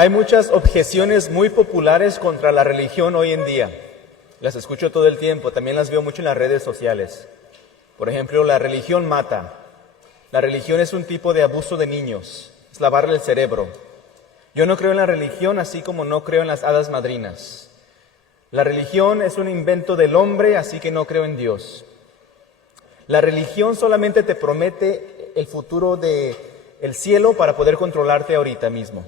Hay muchas objeciones muy populares contra la religión hoy en día. Las escucho todo el tiempo, también las veo mucho en las redes sociales. Por ejemplo, la religión mata. La religión es un tipo de abuso de niños, es lavarle el cerebro. Yo no creo en la religión, así como no creo en las hadas madrinas. La religión es un invento del hombre, así que no creo en Dios. La religión solamente te promete el futuro del cielo para poder controlarte ahorita mismo.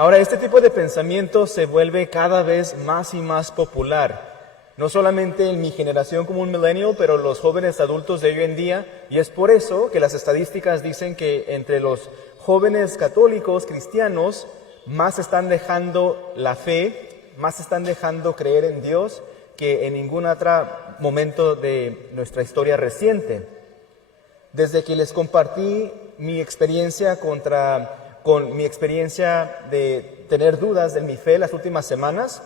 Ahora, este tipo de pensamiento se vuelve cada vez más y más popular. No solamente en mi generación como un millennial, pero los jóvenes adultos de hoy en día. Y es por eso que las estadísticas dicen que entre los jóvenes católicos, cristianos, más están dejando la fe, más están dejando creer en Dios que en ningún otro momento de nuestra historia reciente. Desde que les compartí mi experiencia con mi experiencia de tener dudas de mi fe las últimas semanas,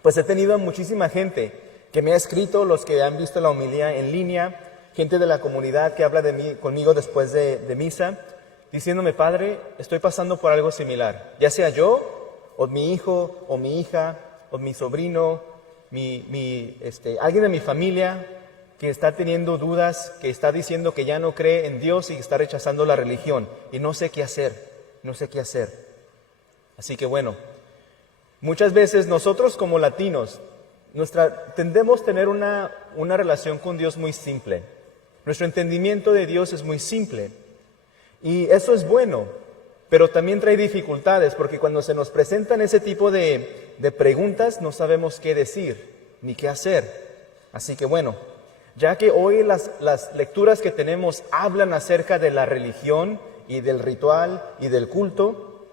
pues he tenido muchísima gente que me ha escrito, los que han visto la homilía en línea, gente de la comunidad que habla conmigo después de misa, diciéndome: Padre, estoy pasando por algo similar, ya sea yo, o mi hijo, o mi hija, o mi sobrino, alguien de mi familia que está teniendo dudas, que está diciendo que ya no cree en Dios y que está rechazando la religión, y no sé qué hacer. Así que bueno, muchas veces nosotros como latinos tendemos a tener una relación con Dios muy simple. Nuestro entendimiento de Dios es muy simple. Y eso es bueno, pero también trae dificultades, porque cuando se nos presentan ese tipo de preguntas no sabemos qué decir ni qué hacer. Así que bueno, ya que hoy las lecturas que tenemos hablan acerca de la religión y del ritual y del culto,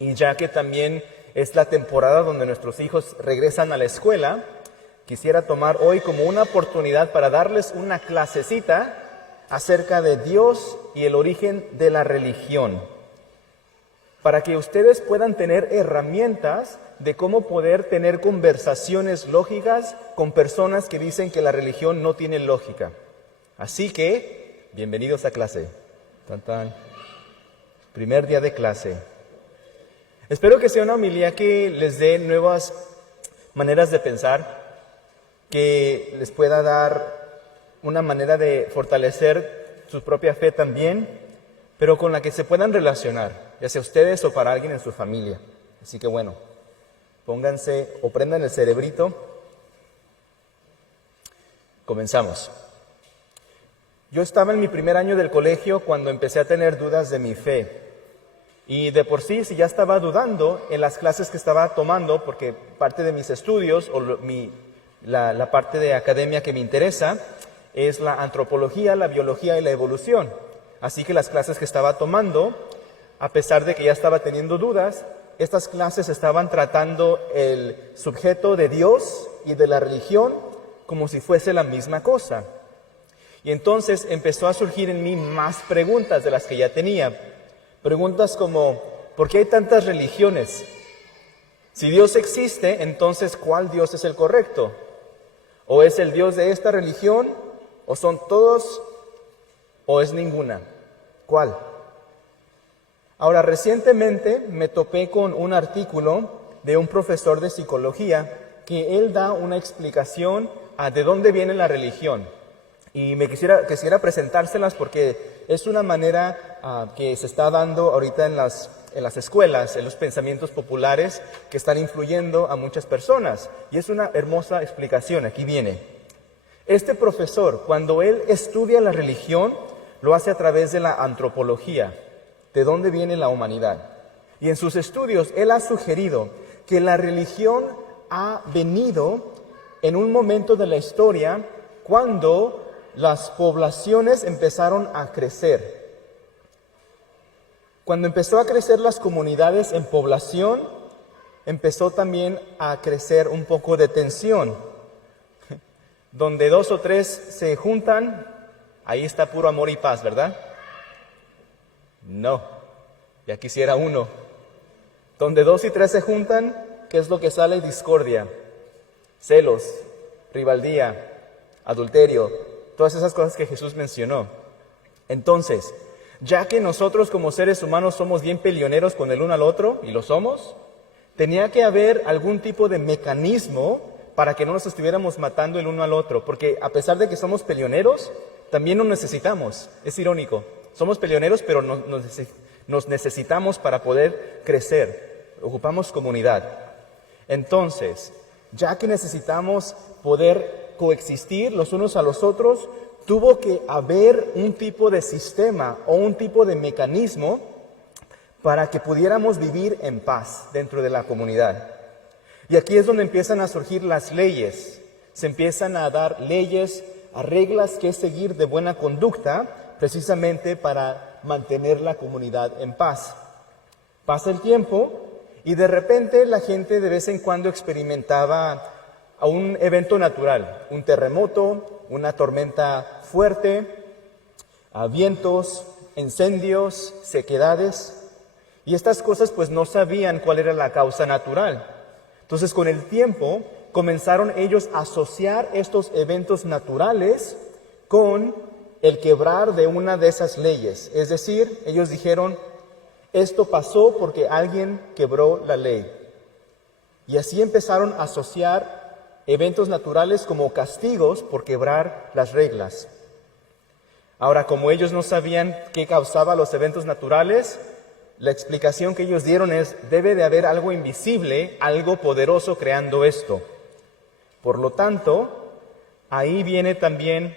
y ya que también es la temporada donde nuestros hijos regresan a la escuela, quisiera tomar hoy como una oportunidad para darles una clasecita acerca de Dios y el origen de la religión, para que ustedes puedan tener herramientas de cómo poder tener conversaciones lógicas con personas que dicen que la religión no tiene lógica. Así que, bienvenidos a clase. Tan, tan. Primer día de clase. Espero que sea una homilía que les dé nuevas maneras de pensar, que les pueda dar una manera de fortalecer su propia fe también, pero con la que se puedan relacionar, ya sea ustedes o para alguien en su familia. Así que bueno, pónganse o prendan el cerebrito. Comenzamos. Yo estaba en mi primer año del colegio cuando empecé a tener dudas de mi fe. Y de por sí, si ya estaba dudando en las clases que estaba tomando, porque parte de mis estudios o la parte de academia que me interesa es la antropología, la biología y la evolución. Así que las clases que estaba tomando, a pesar de que ya estaba teniendo dudas, estas clases estaban tratando el sujeto de Dios y de la religión como si fuese la misma cosa. Y entonces empezó a surgir en mí más preguntas de las que ya tenía. Preguntas como: ¿por qué hay tantas religiones? Si Dios existe, entonces ¿cuál Dios es el correcto? ¿O es el Dios de esta religión? ¿O son todos? ¿O es ninguna? ¿Cuál? Ahora, recientemente me topé con un artículo de un profesor de psicología que él da una explicación de dónde viene la religión. Y quisiera presentárselas porque es una manera que se está dando ahorita en las escuelas, en los pensamientos populares que están influyendo a muchas personas. Y es una hermosa explicación, aquí viene. Este profesor, cuando él estudia la religión, lo hace a través de la antropología, de dónde viene la humanidad. Y en sus estudios, él ha sugerido que la religión ha venido en un momento de la historia cuando las poblaciones empezaron a crecer. Cuando empezó a crecer las comunidades en población, empezó también a crecer un poco de tensión. Donde 2 o 3 se juntan, ahí está puro amor y paz, ¿verdad? No, ya quisiera uno. Donde 2 y 3 se juntan, ¿qué es lo que sale? Discordia, celos, rivalidad, adulterio, todas esas cosas que Jesús mencionó. Entonces, ya que nosotros como seres humanos somos bien peleoneros con el uno al otro, y lo somos, tenía que haber algún tipo de mecanismo para que no nos estuviéramos matando el uno al otro, porque a pesar de que somos peleoneros, también nos necesitamos. Es irónico, somos peleoneros, pero nos necesitamos para poder crecer, ocupamos comunidad. Entonces, ya que necesitamos poder coexistir los unos a los otros, tuvo que haber un tipo de sistema o un tipo de mecanismo para que pudiéramos vivir en paz dentro de la comunidad. Y aquí es donde empiezan a surgir las leyes. Se empiezan a dar leyes, a reglas que seguir de buena conducta, precisamente para mantener la comunidad en paz. Pasa el tiempo y de repente la gente de vez en cuando experimentaba a un evento natural, un terremoto, una tormenta fuerte, a vientos, incendios, sequedades, y estas cosas pues no sabían cuál era la causa natural. Entonces con el tiempo comenzaron ellos a asociar estos eventos naturales con el quebrar de una de esas leyes. Es decir, ellos dijeron, esto pasó porque alguien quebró la ley. Y así empezaron a asociar eventos naturales como castigos por quebrar las reglas. Ahora, como ellos no sabían qué causaba los eventos naturales, la explicación que ellos dieron es, debe de haber algo invisible, algo poderoso creando esto. Por lo tanto, ahí viene también,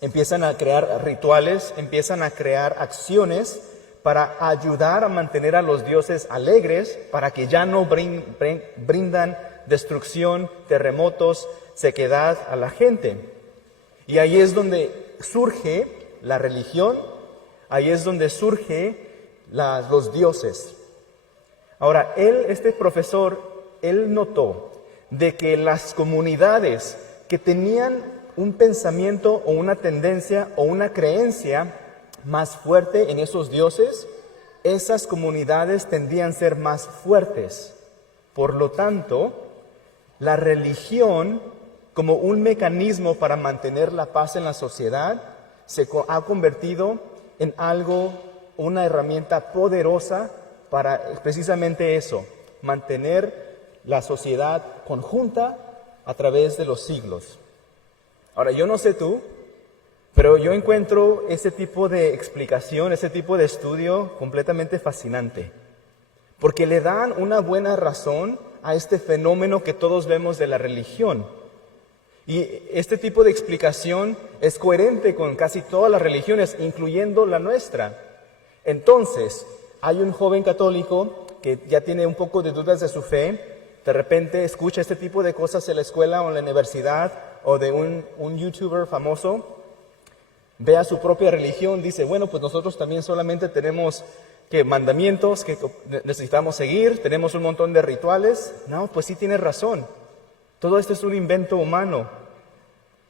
empiezan a crear rituales, empiezan a crear acciones para ayudar a mantener a los dioses alegres, para que ya no brindan destrucción, terremotos, sequedad a la gente. Y ahí es donde surge la religión, ahí es donde surge los dioses. Ahora, este profesor, él notó de que las comunidades que tenían un pensamiento o una tendencia o una creencia más fuerte en esos dioses, esas comunidades tendían a ser más fuertes. Por lo tanto, la religión, como un mecanismo para mantener la paz en la sociedad, se ha convertido en algo, una herramienta poderosa para precisamente eso, mantener la sociedad conjunta a través de los siglos. Ahora, yo no sé tú, pero yo encuentro ese tipo de explicación, ese tipo de estudio completamente fascinante, porque le dan una buena razón a este fenómeno que todos vemos de la religión. Y este tipo de explicación es coherente con casi todas las religiones, incluyendo la nuestra. Entonces, hay un joven católico que ya tiene un poco de dudas de su fe, de repente escucha este tipo de cosas en la escuela o en la universidad, o de un youtuber famoso, ve a su propia religión, dice, bueno, pues nosotros también solamente tenemos mandamientos que necesitamos seguir, tenemos un montón de rituales. No, pues sí tienes razón. Todo esto es un invento humano.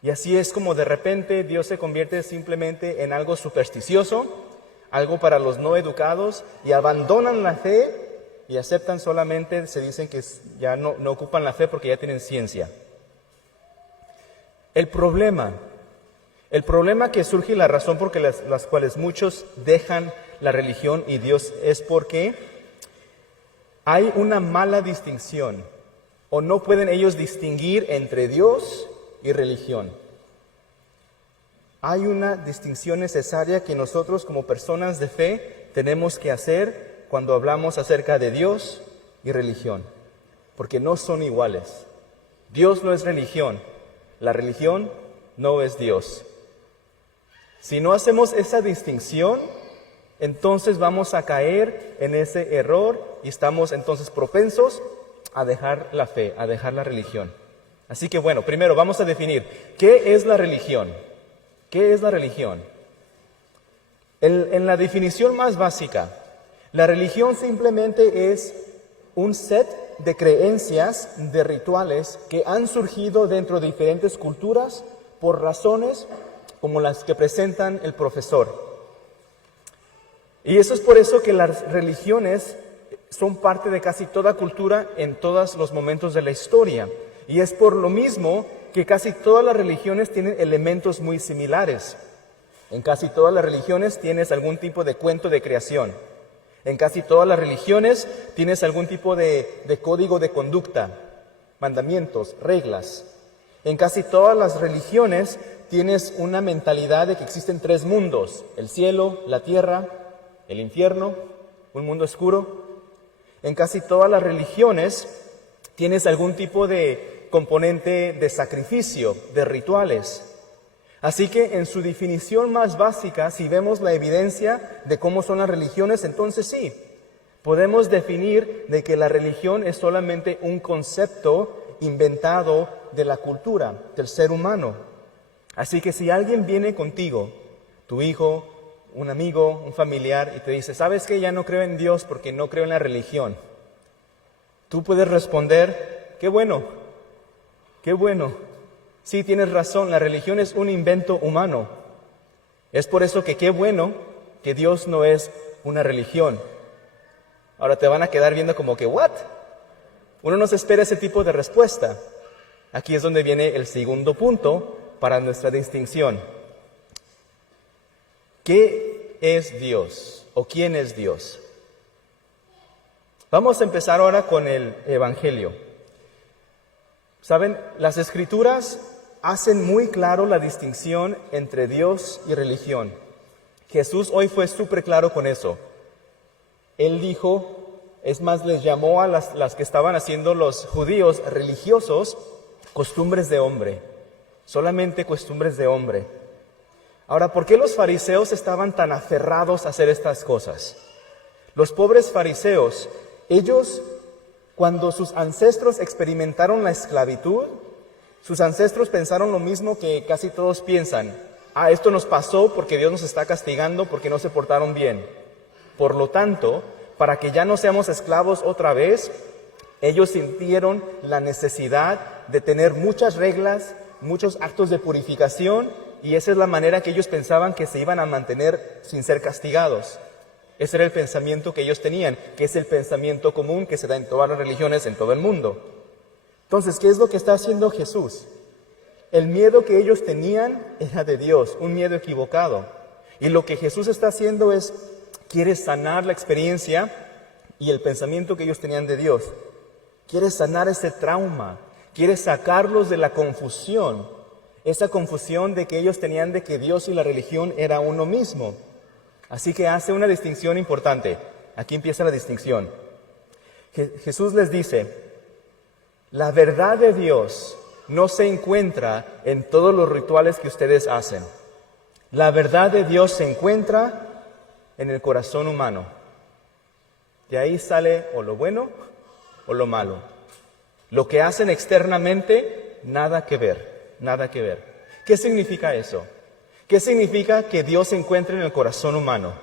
Y así es como de repente Dios se convierte simplemente en algo supersticioso, algo para los no educados, y abandonan la fe y aceptan solamente, se dicen que ya no ocupan la fe porque ya tienen ciencia. El problema que surge y la razón por las cuales muchos dejan la religión y Dios es porque hay una mala distinción, o no pueden ellos distinguir entre Dios y religión. Hay una distinción necesaria que nosotros como personas de fe tenemos que hacer cuando hablamos acerca de Dios y religión, porque no son iguales. Dios no es religión, la religión no es Dios. Si no hacemos esa distinción, entonces vamos a caer en ese error y estamos entonces propensos a dejar la fe, a dejar la religión. Así que bueno, primero vamos a definir, ¿qué es la religión? ¿Qué es la religión? En la definición más básica, la religión simplemente es un set de creencias, de rituales que han surgido dentro de diferentes culturas por razones como las que presentan el profesor. Y eso es por eso que las religiones son parte de casi toda cultura en todos los momentos de la historia. Y es por lo mismo que casi todas las religiones tienen elementos muy similares. En casi todas las religiones tienes algún tipo de cuento de creación. En casi todas las religiones tienes algún tipo de código de conducta, mandamientos, reglas. En casi todas las religiones tienes una mentalidad de que existen tres mundos: el cielo, la tierra, el infierno, un mundo oscuro. En casi todas las religiones tienes algún tipo de componente de sacrificio, de rituales. Así que en su definición más básica, si vemos la evidencia de cómo son las religiones, entonces sí, podemos definir de que la religión es solamente un concepto inventado de la cultura, del ser humano. Así que si alguien viene contigo, tu hijo, un amigo, un familiar, y te dice, ¿sabes qué? Ya no creo en Dios porque no creo en la religión. Tú puedes responder, qué bueno, qué bueno. Sí, tienes razón, la religión es un invento humano. Es por eso que qué bueno que Dios no es una religión. Ahora te van a quedar viendo como que, ¿what? Uno no se espera ese tipo de respuesta. Aquí es donde viene el segundo punto para nuestra distinción. ¿Qué es Dios? ¿O quién es Dios? Vamos a empezar ahora con el Evangelio. ¿Saben? Las Escrituras hacen muy claro la distinción entre Dios y religión. Jesús hoy fue súper claro con eso. Él dijo, es más, les llamó a las que estaban haciendo los judíos religiosos costumbres de hombre, solamente costumbres de hombre. Ahora, ¿por qué los fariseos estaban tan aferrados a hacer estas cosas? Los pobres fariseos, ellos, cuando sus ancestros experimentaron la esclavitud, sus ancestros pensaron lo mismo que casi todos piensan. Esto nos pasó porque Dios nos está castigando porque no se portaron bien. Por lo tanto, para que ya no seamos esclavos otra vez, ellos sintieron la necesidad de tener muchas reglas, muchos actos de purificación, y esa es la manera que ellos pensaban que se iban a mantener sin ser castigados. Ese era el pensamiento que ellos tenían, que es el pensamiento común que se da en todas las religiones en todo el mundo. Entonces, ¿qué es lo que está haciendo Jesús? El miedo que ellos tenían era de Dios, un miedo equivocado. Y lo que Jesús está haciendo es, quiere sanar la experiencia y el pensamiento que ellos tenían de Dios. Quiere sanar ese trauma, quiere sacarlos de la confusión, esa confusión de que ellos tenían de que Dios y la religión era uno mismo. Así que hace una distinción importante. Aquí empieza la distinción. Jesús les dice, la verdad de Dios no se encuentra en todos los rituales que ustedes hacen. La verdad de Dios se encuentra en el corazón humano. De ahí sale o lo bueno o lo malo. Lo que hacen externamente, nada que ver, nada que ver. ¿Qué significa eso? ¿Qué significa que Dios se encuentre en el corazón humano?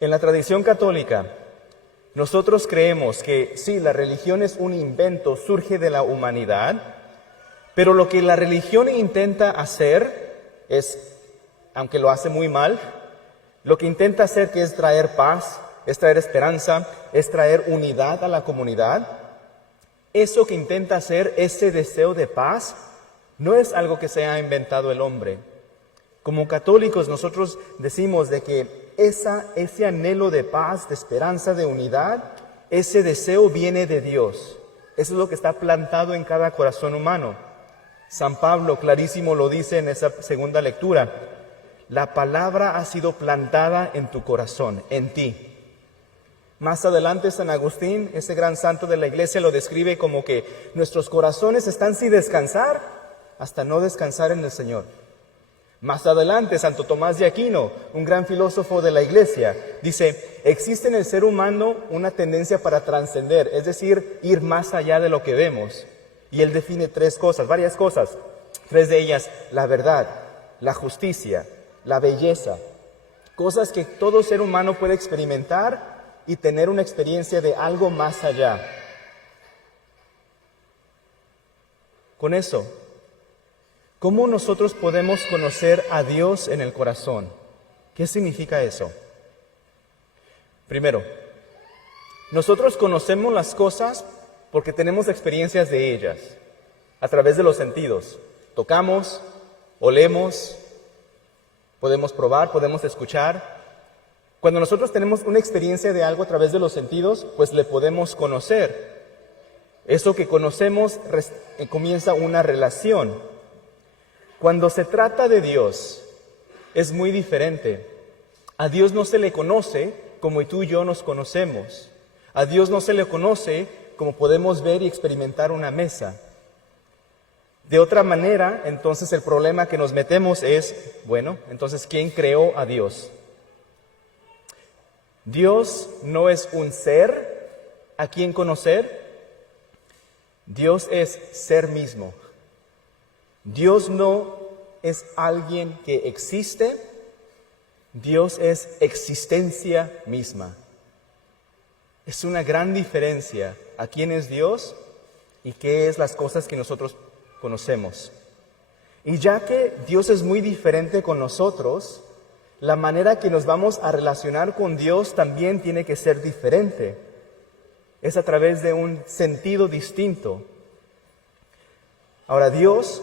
En la tradición católica, nosotros creemos que sí, la religión es un invento, surge de la humanidad, pero lo que la religión intenta hacer es, aunque lo hace muy mal, lo que intenta hacer que es traer paz, es traer esperanza, es traer unidad a la comunidad. Eso que intenta hacer, ese deseo de paz, no es algo que se ha inventado el hombre. Como católicos nosotros decimos de que ese anhelo de paz, de esperanza, de unidad, ese deseo viene de Dios. Eso es lo que está plantado en cada corazón humano. San Pablo clarísimo lo dice en esa segunda lectura. La palabra ha sido plantada en tu corazón, en ti. Más adelante San Agustín, ese gran santo de la iglesia, lo describe como que nuestros corazones están sin descansar hasta no descansar en el Señor. Más adelante, Santo Tomás de Aquino, un gran filósofo de la Iglesia, dice, existe en el ser humano una tendencia para trascender, es decir, ir más allá de lo que vemos. Y él define varias cosas. Tres de ellas, la verdad, la justicia, la belleza. Cosas que todo ser humano puede experimentar y tener una experiencia de algo más allá. Con eso, ¿cómo nosotros podemos conocer a Dios en el corazón? ¿Qué significa eso? Primero, nosotros conocemos las cosas porque tenemos experiencias de ellas, a través de los sentidos. Tocamos, olemos, podemos probar, podemos escuchar. Cuando nosotros tenemos una experiencia de algo a través de los sentidos, pues le podemos conocer. Eso que conocemos comienza una relación. Cuando se trata de Dios, es muy diferente. A Dios no se le conoce como tú y yo nos conocemos. A Dios no se le conoce como podemos ver y experimentar una mesa. De otra manera, entonces el problema que nos metemos es, bueno, entonces ¿quién creó a Dios? Dios no es un ser a quien conocer. Dios es ser mismo. Dios no es alguien que existe. Dios es existencia misma. Es una gran diferencia a quién es Dios y qué es las cosas que nosotros conocemos. Y ya que Dios es muy diferente con nosotros, la manera que nos vamos a relacionar con Dios también tiene que ser diferente. Es a través de un sentido distinto. Ahora, Dios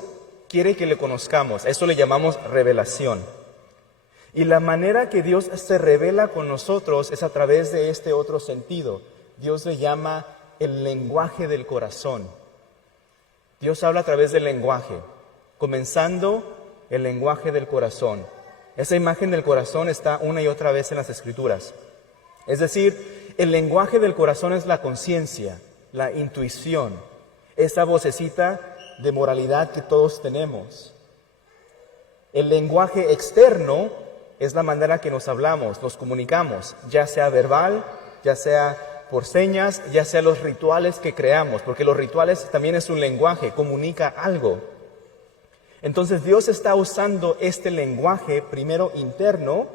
quiere que le conozcamos. Eso le llamamos revelación. Y la manera que Dios se revela con nosotros es a través de este otro sentido. Dios le llama el lenguaje del corazón. Dios habla a través del lenguaje, comenzando el lenguaje del corazón. Esa imagen del corazón está una y otra vez en las Escrituras. Es decir, el lenguaje del corazón es la conciencia, la intuición, esa vocecita de moralidad que todos tenemos. El lenguaje externo es la manera que nos hablamos, nos comunicamos, ya sea verbal, ya sea por señas, ya sea los rituales que creamos, porque los rituales también es un lenguaje, comunica algo. Entonces Dios está usando este lenguaje primero interno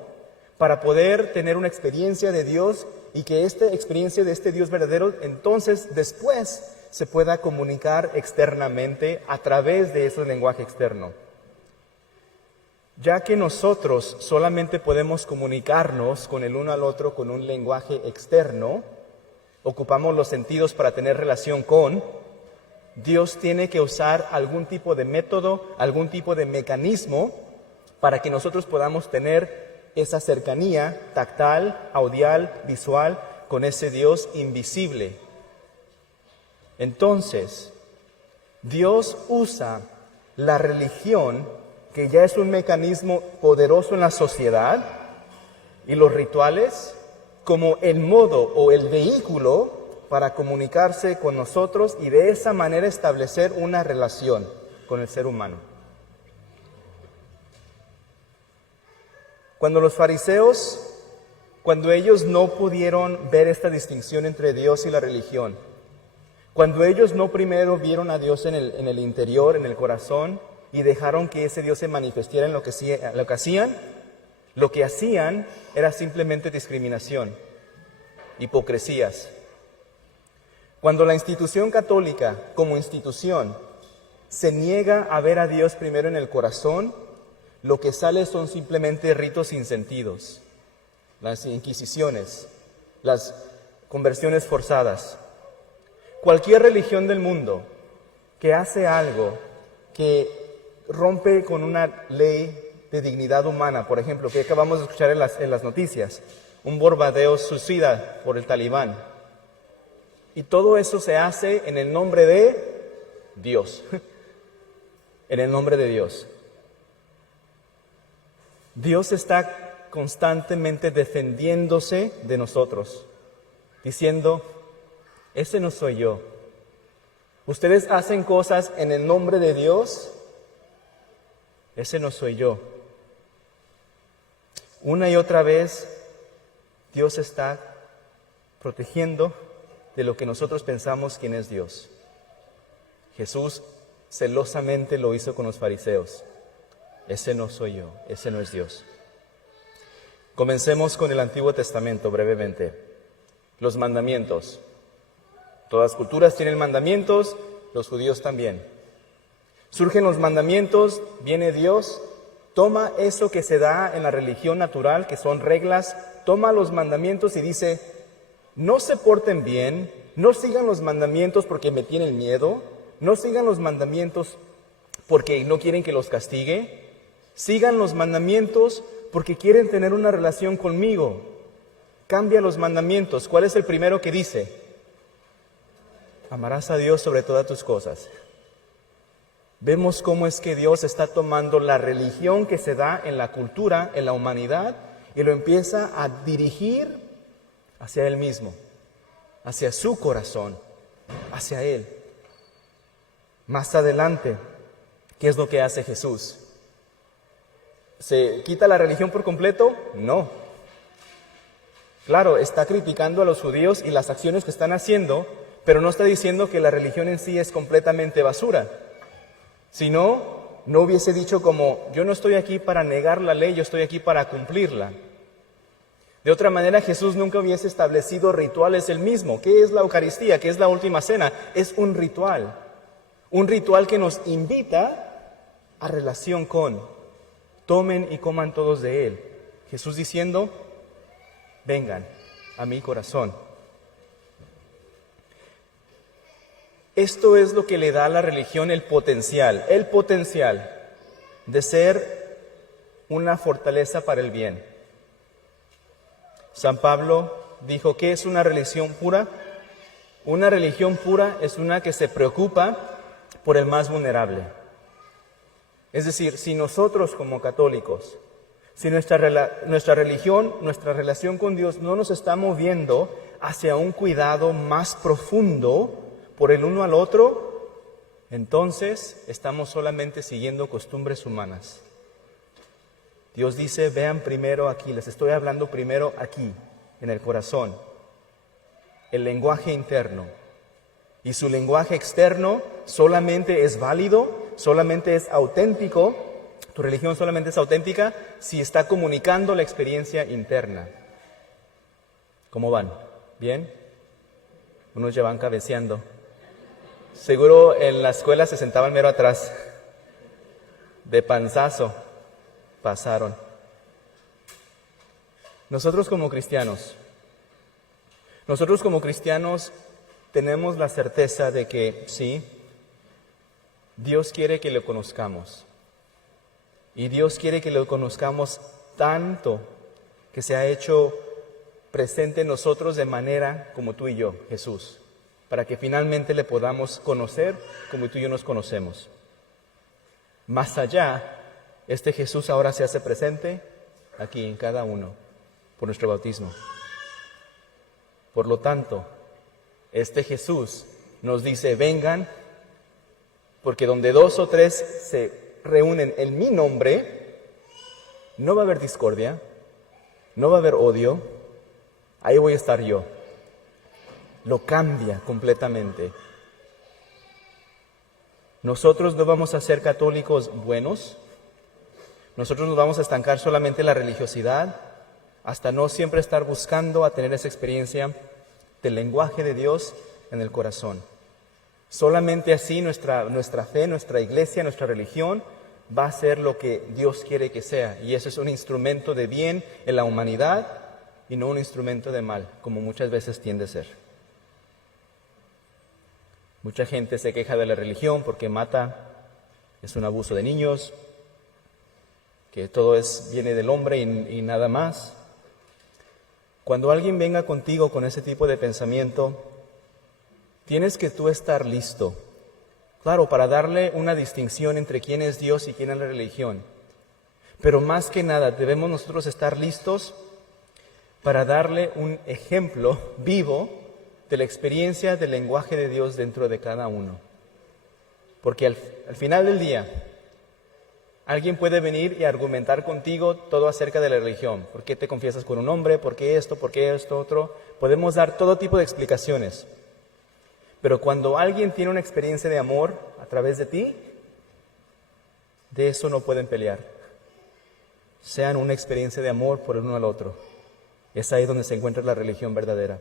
para poder tener una experiencia de Dios y que esta experiencia de este Dios verdadero entonces después se pueda comunicar externamente a través de ese lenguaje externo. Ya que nosotros solamente podemos comunicarnos con el uno al otro con un lenguaje externo, ocupamos los sentidos para tener relación con, Dios tiene que usar algún tipo de método, algún tipo de mecanismo para que nosotros podamos tener esa cercanía tactal, audial, visual con ese Dios invisible. Entonces, Dios usa la religión, que ya es un mecanismo poderoso en la sociedad, y los rituales como el modo o el vehículo para comunicarse con nosotros y de esa manera establecer una relación con el ser humano. Cuando los fariseos, cuando ellos no pudieron ver esta distinción entre Dios y la religión, cuando ellos no primero vieron a Dios en el interior, en el corazón, y dejaron que ese Dios se manifestara en lo que hacían, lo que hacían era simplemente discriminación, hipocresías. Cuando la institución católica, como institución, se niega a ver a Dios primero en el corazón, lo que sale son simplemente ritos sin sentidos, las inquisiciones, las conversiones forzadas. Cualquier religión del mundo que hace algo que rompe con una ley de dignidad humana, por ejemplo, que acabamos de escuchar en las noticias, un bombardeo suicida por el talibán. Y todo eso se hace en el nombre de Dios, en el nombre de Dios. Dios está constantemente defendiéndose de nosotros, diciendo, ese no soy yo. Ustedes hacen cosas en el nombre de Dios, ese no soy yo. Una y otra vez, Dios está protegiendo de lo que nosotros pensamos quién es Dios. Jesús celosamente lo hizo con los fariseos. Ese no soy yo, ese no es Dios. Comencemos con el Antiguo Testamento brevemente. Los mandamientos. Todas las culturas tienen mandamientos, los judíos también. Surgen los mandamientos, viene Dios, toma eso que se da en la religión natural, que son reglas, toma los mandamientos y dice, no se porten bien, no sigan los mandamientos porque me tienen miedo, no sigan los mandamientos porque no quieren que los castigue, sigan los mandamientos porque quieren tener una relación conmigo. Cambia los mandamientos. ¿Cuál es el primero que dice? Amarás a Dios sobre todas tus cosas. Vemos cómo es que Dios está tomando la religión que se da en la cultura, en la humanidad, y lo empieza a dirigir hacia Él mismo, hacia su corazón, hacia Él. Más adelante, ¿qué es lo que hace Jesús? ¿Se quita la religión por completo? No. Claro, está criticando a los judíos y las acciones que están haciendo, pero no está diciendo que la religión en sí es completamente basura. Si no, no hubiese dicho como, yo no estoy aquí para negar la ley, yo estoy aquí para cumplirla. De otra manera, Jesús nunca hubiese establecido rituales él mismo. ¿Qué es la Eucaristía? ¿Qué es la última cena? Es un ritual que nos invita a relación con, tomen y coman todos de él. Jesús diciendo, vengan a mi corazón. Esto es lo que le da a la religión el potencial de ser una fortaleza para el bien. San Pablo dijo, ¿qué es una religión pura? Una religión pura es una que se preocupa por el más vulnerable. Es decir, si nosotros como católicos, si nuestra religión, nuestra relación con Dios no nos está moviendo hacia un cuidado más profundo por el uno al otro, entonces estamos solamente siguiendo costumbres humanas. Dios dice, vean primero aquí, les estoy hablando primero aquí, en el corazón, el lenguaje interno. Y su lenguaje externo solamente es válido, solamente es auténtico, tu religión solamente es auténtica si está comunicando la experiencia interna. ¿Cómo van? ¿Bien? Unos ya van cabeceando. Seguro en la escuela se sentaban mero atrás. De panzazo pasaron. Nosotros como cristianos tenemos la certeza de que sí, Dios quiere que lo conozcamos. Y Dios quiere que lo conozcamos tanto que se ha hecho presente en nosotros de manera como tú y yo, Jesús, para que finalmente le podamos conocer como tú y yo nos conocemos. Más allá, este Jesús ahora se hace presente aquí en cada uno por nuestro bautismo. Por lo tanto, este Jesús nos dice, vengan, porque donde 2 o 3 se reúnen en mi nombre, no va a haber discordia, no va a haber odio, ahí voy a estar yo. Lo cambia completamente. Nosotros no vamos a ser católicos buenos, nosotros nos vamos a estancar solamente en la religiosidad, hasta no siempre estar buscando a tener esa experiencia del lenguaje de Dios en el corazón. Solamente así nuestra fe, nuestra iglesia, nuestra religión va a ser lo que Dios quiere que sea. Y eso es un instrumento de bien en la humanidad y no un instrumento de mal, como muchas veces tiende a ser. Mucha gente se queja de la religión porque mata, es un abuso de niños, que todo viene del hombre y nada más. Cuando alguien venga contigo con ese tipo de pensamiento, tienes que tú estar listo, claro, para darle una distinción entre quién es Dios y quién es la religión. Pero más que nada, debemos nosotros estar listos para darle un ejemplo vivo de la experiencia del lenguaje de Dios dentro de cada uno. Porque al final del día, alguien puede venir y argumentar contigo todo acerca de la religión. ¿Por qué te confiesas con un hombre? ¿Por qué esto? ¿Por qué esto? Otro. Podemos dar todo tipo de explicaciones. Pero cuando alguien tiene una experiencia de amor a través de ti, de eso no pueden pelear. Sean una experiencia de amor por el uno al otro. Es ahí donde se encuentra la religión verdadera.